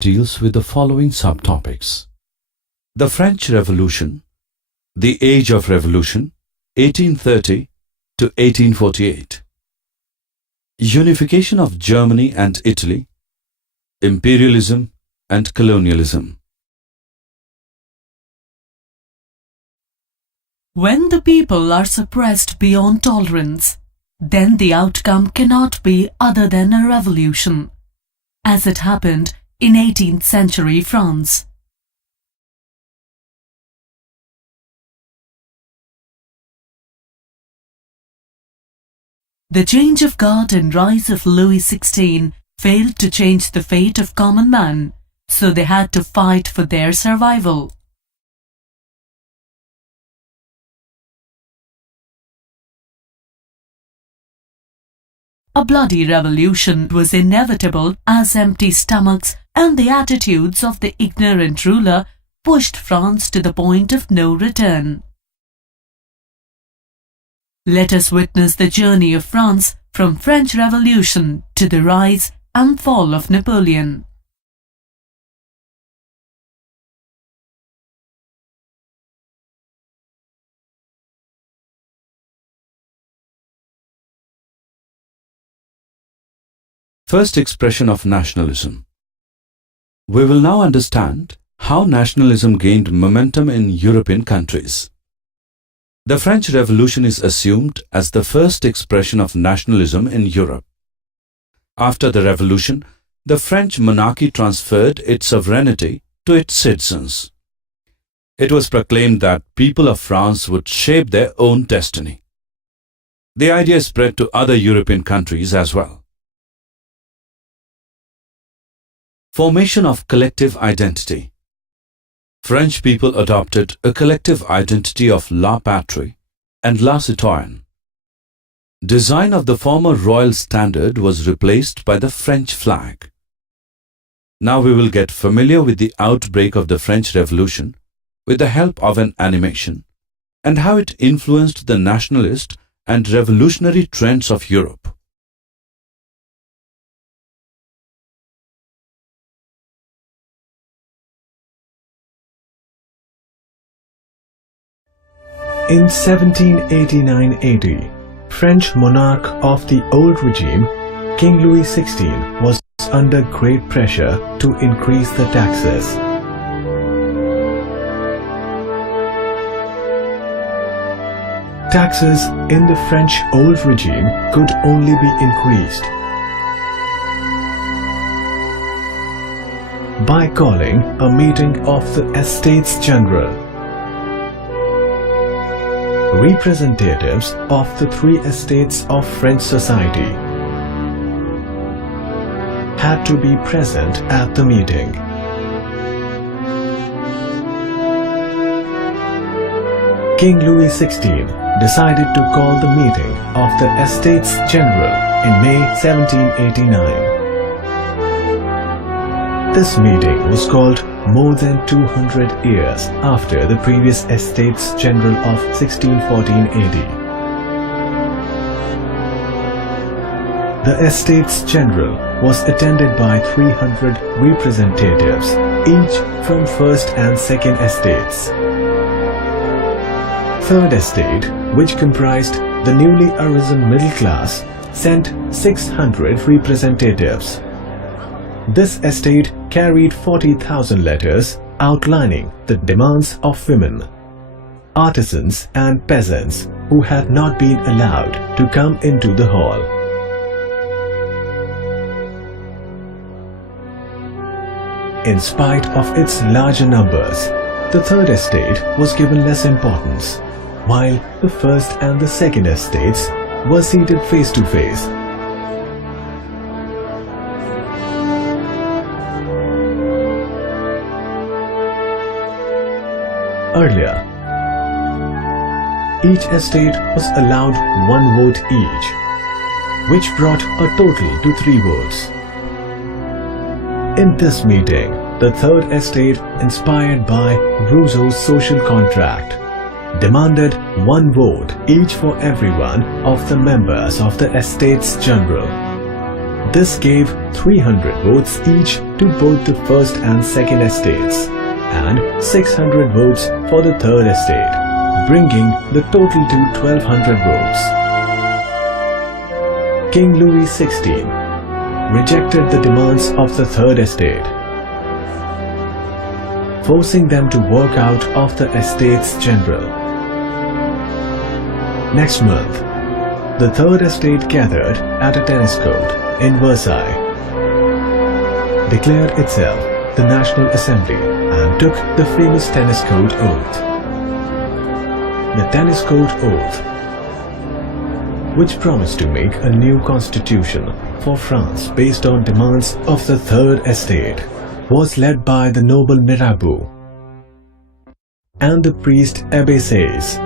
deals with the following subtopics: the French Revolution, the Age of Revolution, 1830 to 1848, unification of Germany and Italy, imperialism and colonialism. When the people are suppressed beyond tolerance, then the outcome cannot be other than a revolution, as it happened in 18th century France. The change of guard and rise of Louis XVI failed to change the fate of common man, so they had to fight for their survival. A bloody revolution was inevitable as empty stomachs and the attitudes of the ignorant ruler pushed France to the point of no return. Let us witness the journey of France from French Revolution to the rise and fall of Napoleon. First expression of nationalism. We will now understand how nationalism gained momentum in European countries. The French Revolution is assumed as the first expression of nationalism in Europe. After the Revolution, the French monarchy transferred its sovereignty to its citizens. It was proclaimed that people of France would shape their own destiny. The idea spread to other European countries as well. Formation of collective identity. French people adopted a collective identity of la patrie and la citoyenne. Design of the former royal standard was replaced by the French flag. Now we will get familiar with the outbreak of the French Revolution with the help of an animation and how it influenced the nationalist and revolutionary trends of Europe. In 1789-80, French monarch of the old regime, King Louis XVI, was under great pressure to increase the taxes. Taxes in the French old regime could only be increased by calling a meeting of the Estates General. Representatives of the three estates of French society had to be present at the meeting. King Louis XVI decided to call the meeting of the Estates General in May 1789. This meeting was called more than 200 years after the previous Estates General of 1614 AD. The Estates General was attended by 300 representatives, each from First and Second Estates. Third Estate, which comprised the newly arisen middle class, sent 600 representatives. This estate carried 40,000 letters outlining the demands of women, artisans and peasants who had not been allowed to come into the hall. In spite of its larger numbers, the Third Estate was given less importance, while the First and the Second Estates were seated face to face. Earlier, each estate was allowed one vote each, which brought a total to 3 votes. In this meeting, the Third Estate, inspired by Rousseau's social contract, demanded 1 vote each for every one of the members of the Estates General. This gave 300 votes each to both the first and second estates and 600 votes for the third estate, bringing the total to 1200 votes. King Louis XVI rejected the demands of the third estate, forcing them to walk out of the Estates General. Next month, the third estate gathered at a tennis court in Versailles, declared itself the National Assembly and took the famous tennis court oath. The tennis court oath, which promised to make a new constitution for France based on demands of the third estate, was led by the noble Mirabeau and the priest Abbé Sayes.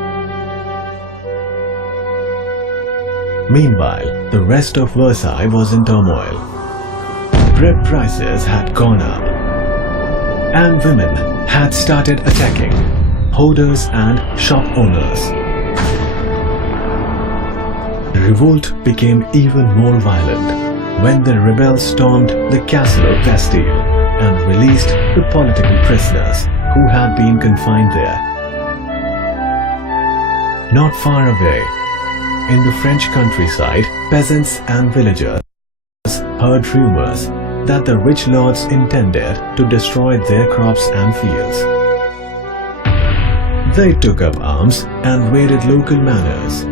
Meanwhile, the rest of Versailles was in turmoil. Bread prices had gone up, and women had started attacking hoarders and shop owners. The revolt became even more violent when the rebels stormed the castle of Bastille and released the political prisoners who had been confined there. Not far away, in the French countryside, peasants and villagers heard rumors that the rich lords intended to destroy their crops and fields. They took up arms and raided local manors.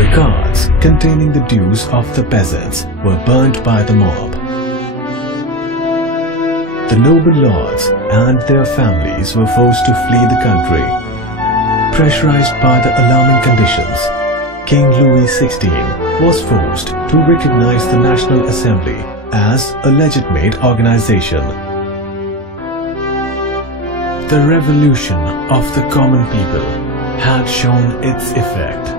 Records containing the dues of the peasants were burnt by the mob. The noble lords and their families were forced to flee the country. Pressurized by the alarming conditions, King Louis XVI was forced to recognize the National Assembly as a legitimate organization. The revolution of the common people had shown its effect.